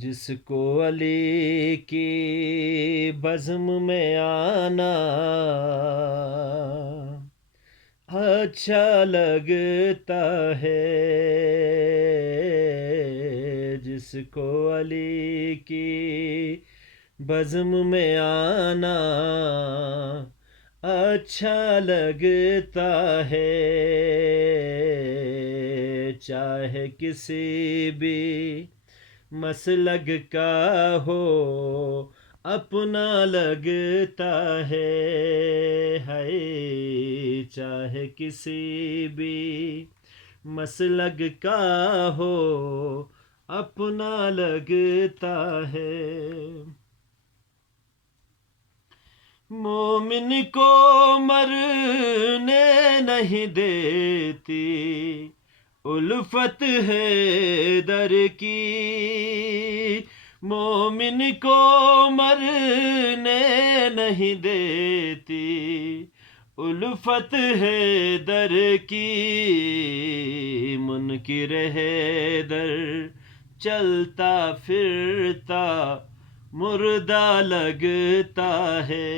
جس کو علی کی بزم میں آنا اچھا لگتا ہے، جس کو علی کی بزم میں آنا اچھا لگتا ہے، چاہے کسی بھی مسلک کا ہو اپنا لگتا ہے، چاہے کسی بھی مسلک کا ہو اپنا لگتا ہے۔ مومن کو مرنے نہیں دیتی الفت ہے در کی، مومن کو مرنے نہیں دیتی الفت ہے در کی، منکر ہے در چلتا پھرتا مردہ لگتا ہے،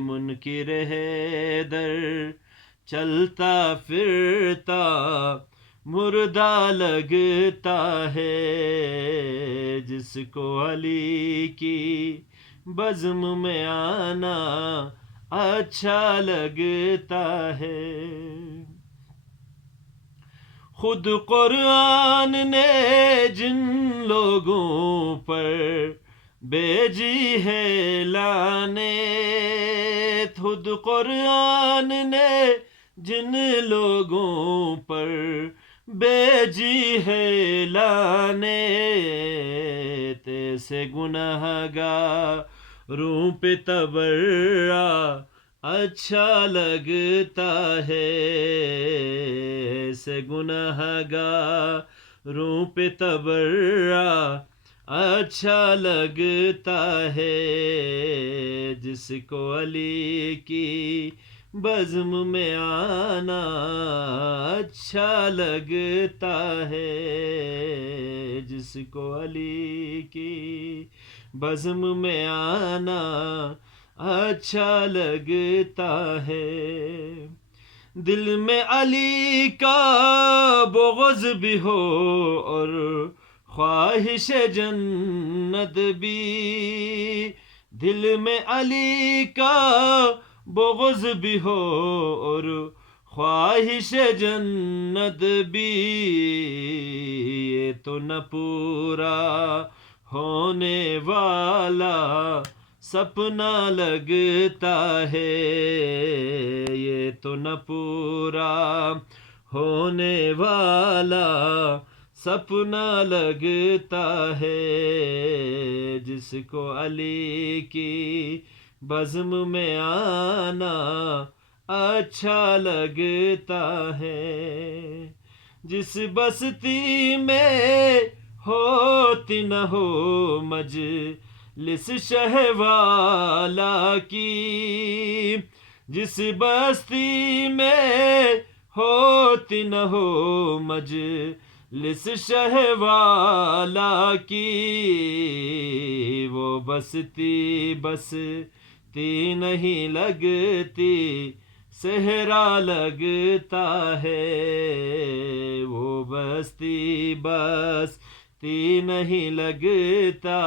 منکر ہے در چلتا پھرتا مردہ لگتا ہے، جس کو علی کی بزم میں آنا اچھا لگتا ہے۔ خود قرآن نے جن لوگوں پر بھیجی ہے لانت، خود قرآن نے جن لوگوں پر بھیجی ہے لانت، ایسے گناہ گاروں پہ تبرہ اچھا لگتا ہے، ایسے گناہ گاروں پہ تبرہ اچھا لگتا ہے، جس کو علی کی بزم میں آنا اچھا لگتا ہے، جس کو علی کی بزم میں آنا اچھا لگتا ہے۔ دل میں علی کا بغض بھی ہو اور خواہش جنت بھی، دل میں علی کا بغض بھی ہو اور خواہش جنت بھی، یہ تو نہ پورا ہونے والا سپنا لگتا ہے، یہ تو نہ پورا ہونے والا سپنا لگتا ہے، جس کو علی کی بزم میں آنا اچھا لگتا ہے۔ جس بستی میں ہوتی نہ ہو مجلس شہ والا کی، جس بستی میں ہوتی نہ ہو مجلس شہ والا کی، وہ بستی بستی نہیں لگتی صحرا لگتا ہے، وہ بستی بستی نہیں لگتا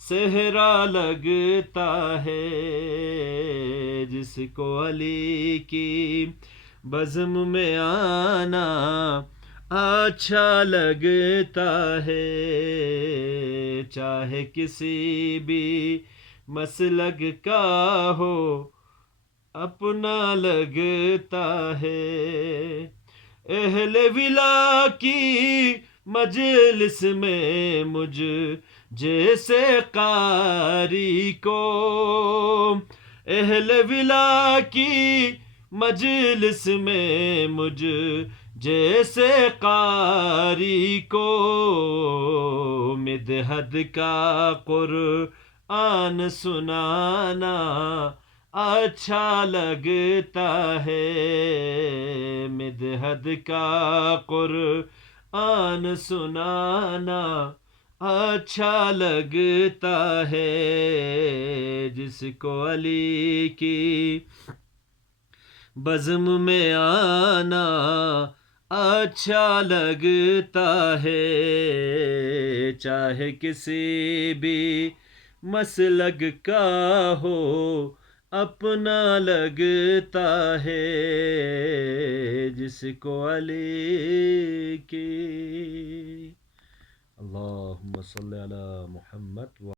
صحرا لگتا ہے، جس کو علی کی بزم میں آنا اچھا لگتا ہے، چاہے کسی بھی مسلک کا ہو اپنا لگتا ہے، اہل ولا کی مجلس میں مجھ جیسے قاری کو، اہل ولا کی مجلس میں مجھ جیسے قاری کو، مدحت کا قرآن سنانا اچھا لگتا ہے، مدحت کا قرآن سنانا اچھا لگتا ہے، جس کو علی کی بزم میں آنا اچھا لگتا ہے، چاہے کسی بھی مسلک کا ہو اپنا لگتا ہے، جس کو علی کی۔ اللہم صلی علی محمد